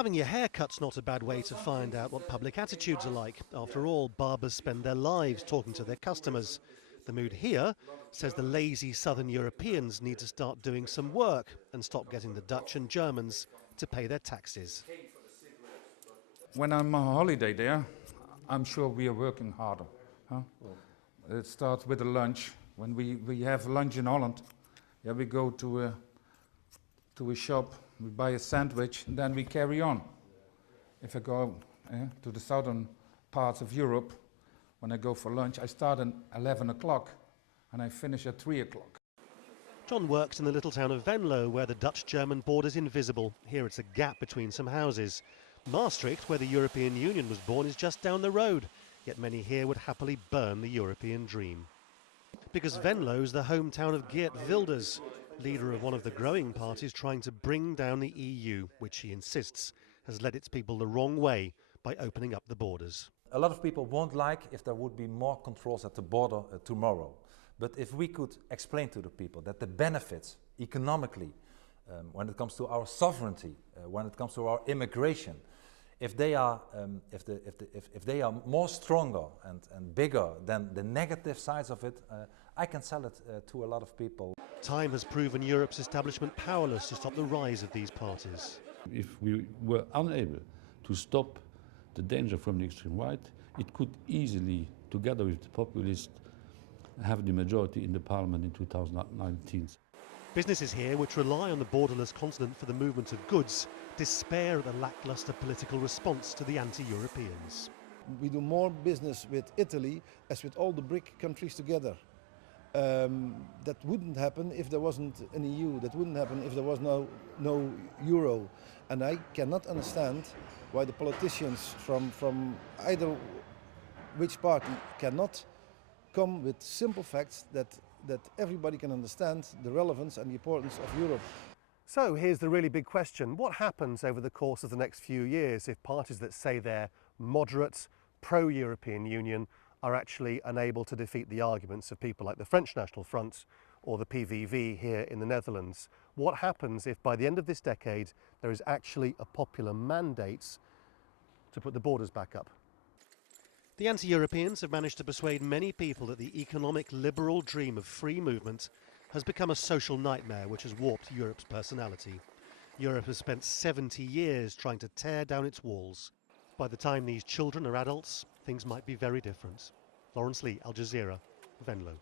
Having your hair cut's not a bad way to find out what public attitudes are like. After all, barbers spend their lives talking to their customers. The mood here says the lazy southern Europeans need to start doing some work and stop getting the Dutch and Germans to pay their taxes. When I'm on holiday there, I'm sure we are working harder. Huh? It starts with a lunch. When we have lunch in Holland, yeah, we go to a shop, we buy a sandwich, and then we carry on. If I go to the southern parts of Europe, when I go for lunch, I start at 11 o'clock and I finish at 3 o'clock. John works in the little town of Venlo, where the Dutch-German border's invisible. Here it's a gap between some houses. Maastricht, where the European Union was born, is just down the road, yet many here would happily burn the European dream. Because Venlo's the hometown of Geert Wilders, leader of one of the growing parties trying to bring down the EU, which he insists has led its people the wrong way by opening up the borders. A lot of people won't like if there would be more controls at the border tomorrow. But if we could explain to the people that the benefits economically, when it comes to our sovereignty, when it comes to our immigration, if they are more stronger and bigger than the negative sides of it, I can sell it to a lot of people. Time has proven Europe's establishment powerless to stop the rise of these parties. If we were unable to stop the danger from the extreme right, it could easily, together with the populists, have the majority in the parliament in 2019. Businesses here, which rely on the borderless continent for the movement of goods, despair at the lacklustre political response to the anti-Europeans. We do more business with Italy as with all the BRIC countries together. That wouldn't happen if there wasn't an EU, that wouldn't happen if there was no euro. And I cannot understand why the politicians from either which party cannot come with simple facts that everybody can understand the relevance and the importance of Europe. So here's the really big question. What happens over the course of the next few years if parties that say they're moderate, pro-European Union are actually unable to defeat the arguments of people like the French National Front or the PVV here in the Netherlands? What happens if by the end of this decade there is actually a popular mandate to put the borders back up? The anti-Europeans have managed to persuade many people that the economic liberal dream of free movement has become a social nightmare which has warped Europe's personality. Europe has spent 70 years trying to tear down its walls. By the time these children are adults, things might be very different. Lawrence Lee, Al Jazeera, Venlo.